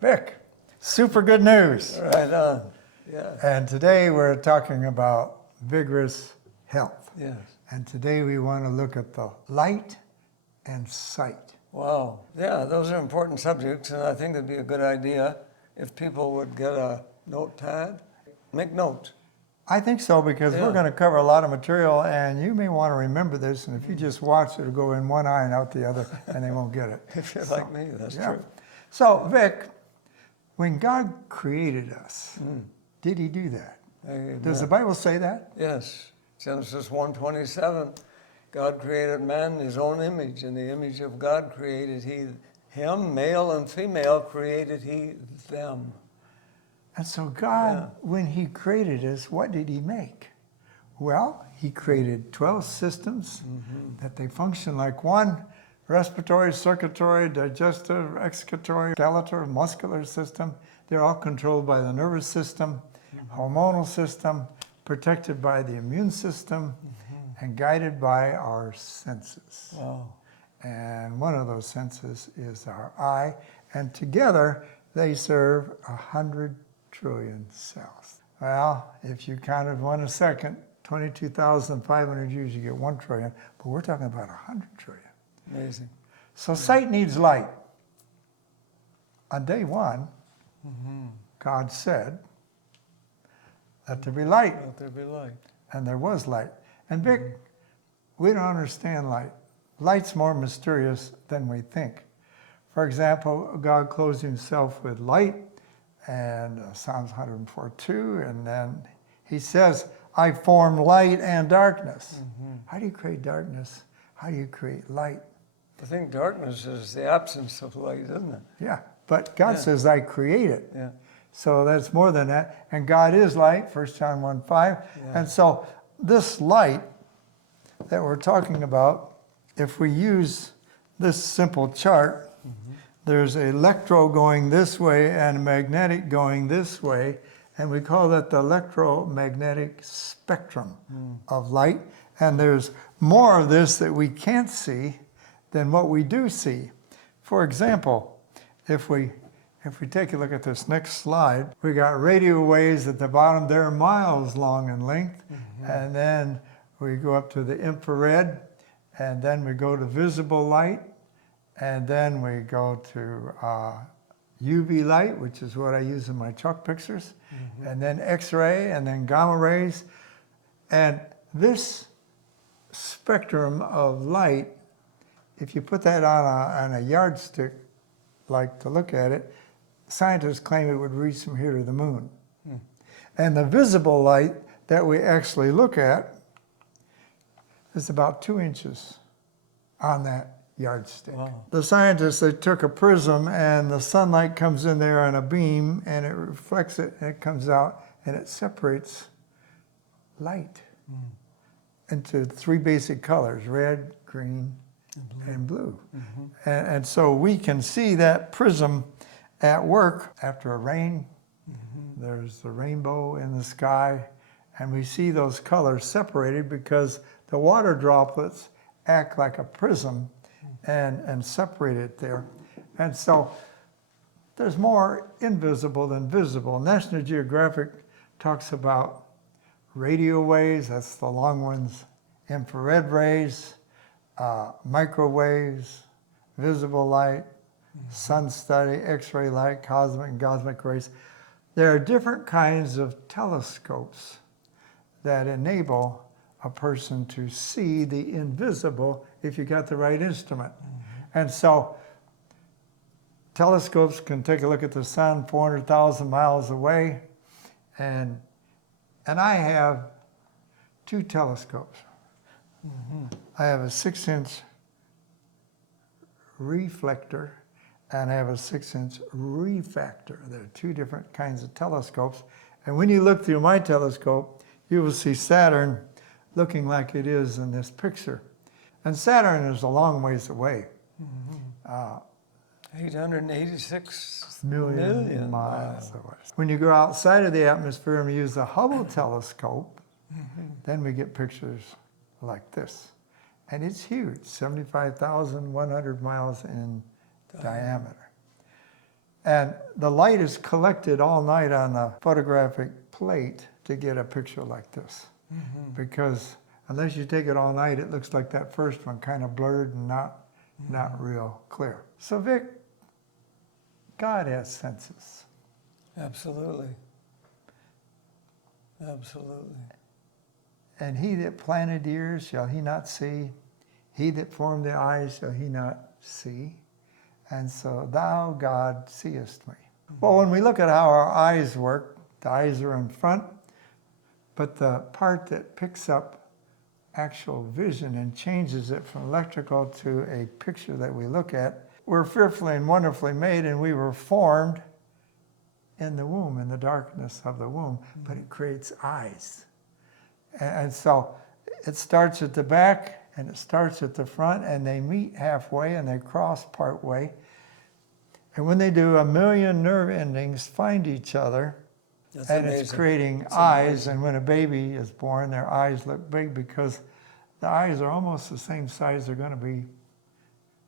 Vic, super good news. Right on. Yeah. And today we're talking about vigorous health. Yes. And today we want to look at the light and sight. Wow. Yeah, those are important subjects, and I think it'd be a good idea if people would get a notepad. Make notes. I think so, because we're going to cover a lot of material, and you may want to remember this, and if you just watch, it'll go in one eye and out the other, and they won't get it. If you're like me, that's true. So, Vic, when God created us, did he do that? Amen. Does the Bible say that? Yes. Genesis 1:27, God created man in his own image. In the image of God created he him, male and female created he them. And so God, when he created us, what did he make? Well, he created 12 systems that they function like one: respiratory, circulatory, digestive, excretory, skeletal, muscular system. They're all controlled by the nervous system, hormonal system, protected by the immune system, and guided by our senses. Wow. And one of those senses is our eye, and together they serve 100 trillion cells. Well, if you counted one a second, 22,500 years, you get 1 trillion, but we're talking about 100 trillion. Amazing. So sight needs light. On day one, God said, let there be light. Let there be light. And there was light. And Vic, we don't understand light. Light's more mysterious than we think. For example, God clothes himself with light, and Psalms 104:2, and then he says, I form light and darkness. How do you create darkness? How do you create light? I think darkness is the absence of light, isn't it? Yeah, but God says, I create it. Yeah. So that's more than that. And God is light, 1 John 1:5. And so this light that we're talking about, if we use this simple chart, there's an electro going this way and a magnetic going this way, and we call that the electromagnetic spectrum of light. And there's more of this that we can't see than what we do see. For example, if we take a look at this next slide, we got radio waves at the bottom. They're miles long in length. And then we go up to the infrared, and then we go to visible light, and then we go to UV light, which is what I use in my chalk pictures, and then X-ray, and then gamma rays. And this spectrum of light, if you put that on a yardstick, like to look at it, scientists claim it would reach from here to the moon. And the visible light that we actually look at is about 2 inches on that yardstick. Wow. The scientists, they took a prism, and the sunlight comes in there on a beam, and it reflects it, and it comes out, and it separates light into 3 basic colors: red, green, and blue. And so we can see that prism at work after a rain. There's the rainbow in the sky, and we see those colors separated because the water droplets act like a prism and separate it there. And so there's more invisible than visible. National Geographic talks about radio waves, that's the long ones, infrared rays, microwaves, visible light, sun study, X-ray light, cosmic and cosmic rays. There are different kinds of telescopes that enable a person to see the invisible if you got the right instrument. And so telescopes can take a look at the sun 400,000 miles away, and I have 2 telescopes. I have a 6-inch reflector, and I have a 6-inch refractor. There are 2 different kinds of telescopes. And when you look through my telescope, you will see Saturn looking like it is in this picture. And Saturn is a long ways away. 886 million miles away. When you go outside of the atmosphere and we use the Hubble telescope, then we get pictures like this. And it's huge, 75,100 miles in diameter. And the light is collected all night on a photographic plate to get a picture like this. Because unless you take it all night, it looks like that first one, kind of blurred and not real clear. So Vic, God has senses. Absolutely. Absolutely. And he that planted ears, shall he not see? He that formed the eyes, shall he not see? And so thou, God, seest me. Well, when we look at how our eyes work, the eyes are in front, but the part that picks up actual vision and changes it from electrical to a picture that we look at, we're fearfully and wonderfully made, and we were formed in the womb, in the darkness of the womb, but it creates eyes. And so it starts at the back and it starts at the front, and they meet halfway and they cross part way. And when they do, 1,000,000 nerve endings find each other. That's And amazing. it's creating That's eyes. amazing. And when a baby is born, their eyes look big because the eyes are almost the same size they're going to be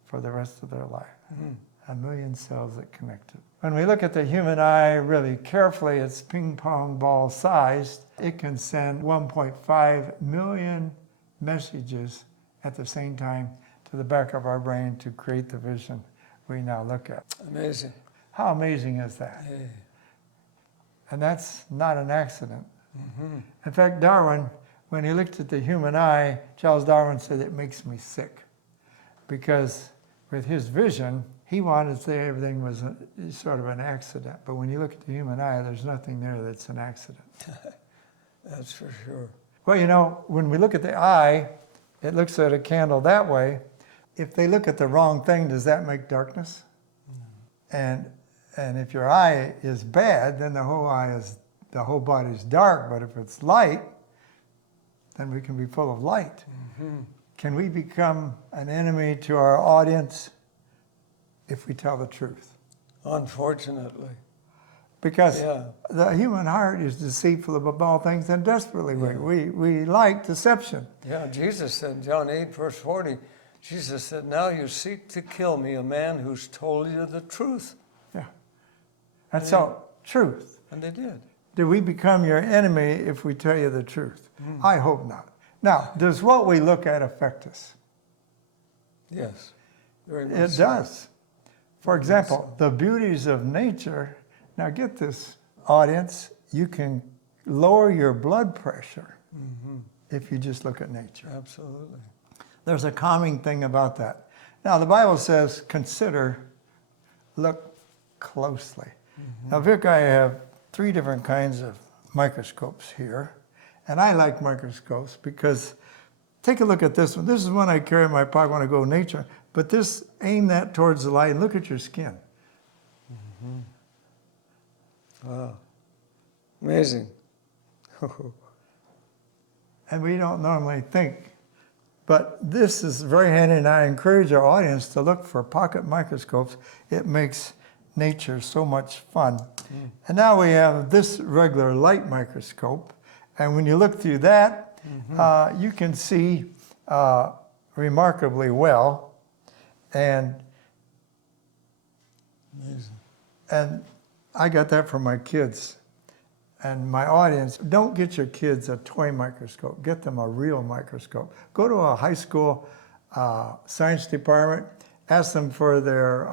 for the rest of their life. 1,000,000 cells that connect it. When we look at the human eye really carefully, it's ping pong ball sized. It can send 1.5 million messages at the same time to the back of our brain to create the vision we now look at. Amazing. How amazing is that? Hey. And that's not an accident. In fact, Darwin, when he looked at the human eye, Charles Darwin said, it makes me sick. Because with his vision, he wanted to say everything was sort of an accident. But when you look at the human eye, there's nothing there that's an accident. That's for sure. Well, you know, when we look at the eye, it looks at a candle that way. If they look at the wrong thing, does that make darkness? And if your eye is bad, then the whole body is dark. But if it's light, then we can be full of light. Can we become an enemy to our audience if we tell the truth? Unfortunately. Because Yeah. the human heart is deceitful above all things and desperately wicked. We like deception. Yeah, Jesus said in John 8, verse 40, Jesus said, now you seek to kill me, a man who's told you the truth. Yeah. And so, truth. And they did. Do we become your enemy if we tell you the truth? I hope not. Now, does what we look at affect us? Yes. Very much It so. does. For example, the beauties of nature. Now get this, audience, you can lower your blood pressure if you just look at nature. Absolutely. There's a calming thing about that. Now the Bible says, consider, look closely. Now Vic, I have 3 different kinds of microscopes here. And I like microscopes because, take a look at this one. This is one I carry in my pocket when I go nature. But this, aim that towards the light and look at your skin. Wow. Amazing. And we don't normally think. But this is very handy, and I encourage our audience to look for pocket microscopes. It makes nature so much fun. And now we have this regular light microscope. And when you look through that, you can see remarkably well. And I got that from my kids. And my audience, don't get your kids a toy microscope. Get them a real microscope. Go to a high school science department, ask them for their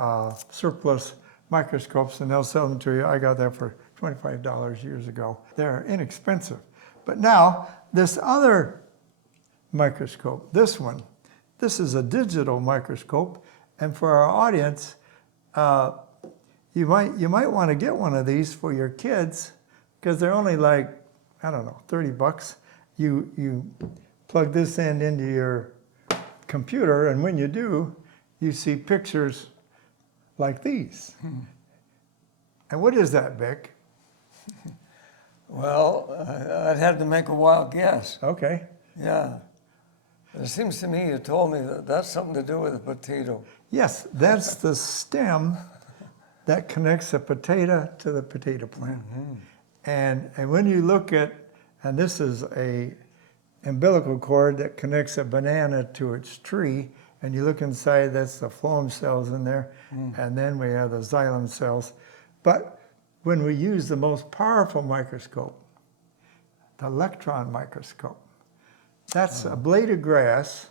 surplus microscopes, and they'll sell them to you. I got that for $25 years ago. They're inexpensive. But now, this other microscope, this one, this is a digital microscope. And for our audience, you might want to get one of these for your kids, because they're only like, I don't know, $30. You plug this end into your computer, and when you do, you see pictures like these. And what is that, Vic? Well, I'd have to make a wild guess. Okay. Yeah. It seems to me you told me that that's something to do with a potato. Yes, that's the stem that connects a potato to the potato plant. And when you look at, and this is a umbilical cord that connects a banana to its tree, and you look inside, that's the phloem cells in there, and then we have the xylem cells. But when we use the most powerful microscope, the electron microscope, that's a blade of grass,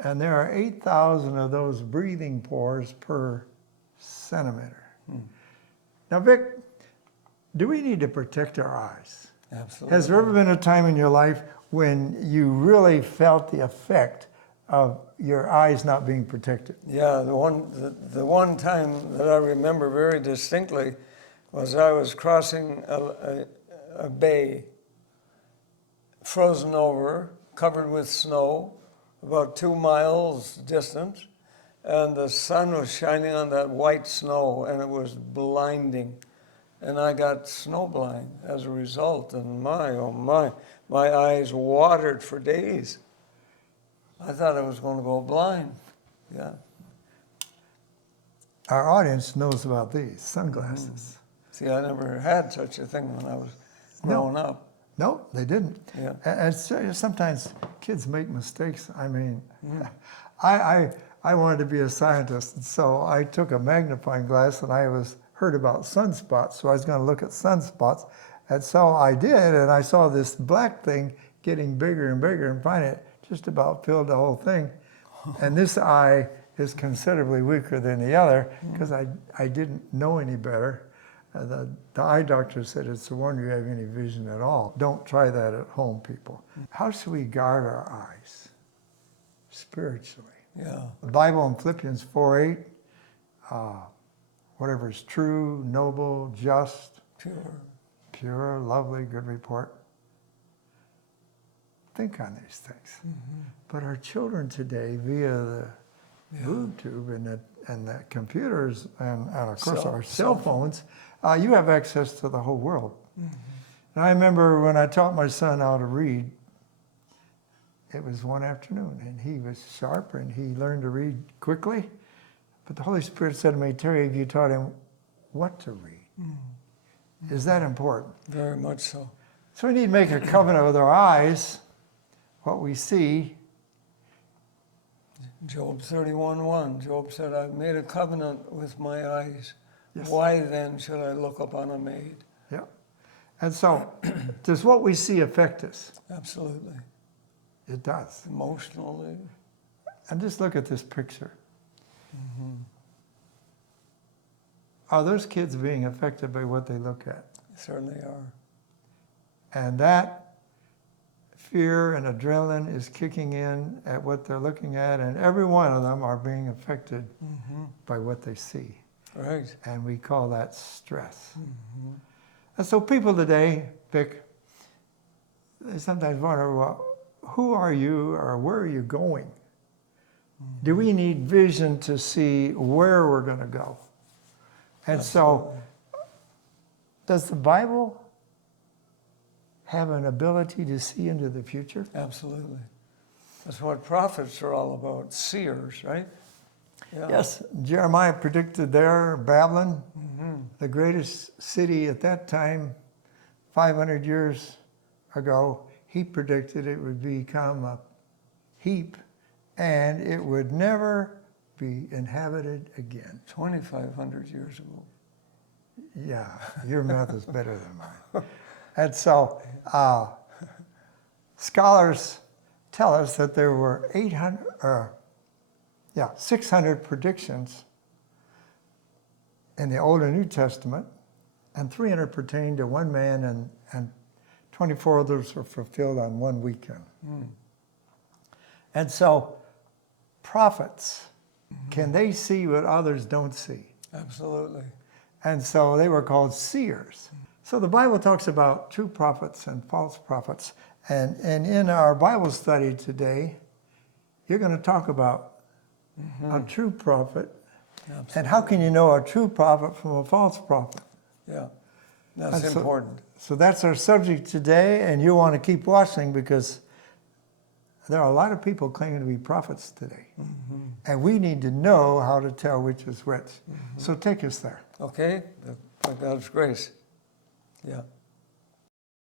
and there are 8,000 of those breathing pores per centimeter. Now, Vic, do we need to protect our eyes? Absolutely. Has there ever been a time in your life when you really felt the effect of your eyes not being protected? Yeah, the one time that I remember very distinctly was I was crossing a bay, frozen over, covered with snow, about 2 miles distant, and the sun was shining on that white snow, and it was blinding. And I got snow blind as a result, and my eyes watered for days. I thought I was going to go blind. Yeah. Our audience knows about these sunglasses. See, I never had such a thing when I was growing up. No, they didn't. Yeah. And sometimes kids make mistakes. I mean, I wanted to be a scientist, and so I took a magnifying glass, and I heard about sunspots, so I was going to look at sunspots, and so I did, and I saw this black thing getting bigger and bigger, and finally it just about filled the whole thing. And this eye is considerably weaker than the other because I didn't know any better. The eye doctor said, it's a wonder you have any vision at all. Don't try that at home, people. How should we guard our eyes spiritually? Yeah. The Bible in Philippians 4:8, whatever is true, noble, just, pure, lovely, good report. Think on these things. But our children today, via the YouTube and the computers and of course our cell phones, you have access to the whole world. And I remember when I taught my son how to read, it was one afternoon, and he was sharp, and he learned to read quickly. But the Holy Spirit said to me, Terry, have you taught him what to read? Is that important? Very much so. So we need to make a covenant with our eyes, what we see. Job 31:1, Job said, I've made a covenant with my eyes. Yes. Why then should I look upon a maid? Yeah. And so, does what we see affect us? Absolutely. It does. Emotionally. And just look at this picture. Are those kids being affected by what they look at? Certainly are. And that fear and adrenaline is kicking in at what they're looking at, and every one of them are being affected by what they see. Right. And we call that stress. And so people today, Vic, they sometimes wonder, well, who are you or where are you going? Do we need vision to see where we're going to go? And so, does the Bible have an ability to see into the future? Absolutely. That's what prophets are all about, seers, right? Yeah. Yes, Jeremiah predicted there, Babylon, the greatest city at that time, 500 years ago, he predicted it would become a heap and it would never be inhabited again. 2,500 years ago. Yeah, your math is better than mine. And so scholars tell us that there were 600 predictions in the Old and New Testament, and 300 pertain to one man, and 24 others were fulfilled on one weekend. And so prophets, can they see what others don't see? Absolutely. And so they were called seers. So the Bible talks about true prophets and false prophets. And in our Bible study today, you're going to talk about a true prophet. Absolutely. And how can you know a true prophet from a false prophet? Yeah, that's important. So that's our subject today, and you want to keep watching because there are a lot of people claiming to be prophets today. And we need to know how to tell which is which. So take us there. Okay, by God's grace. Yeah.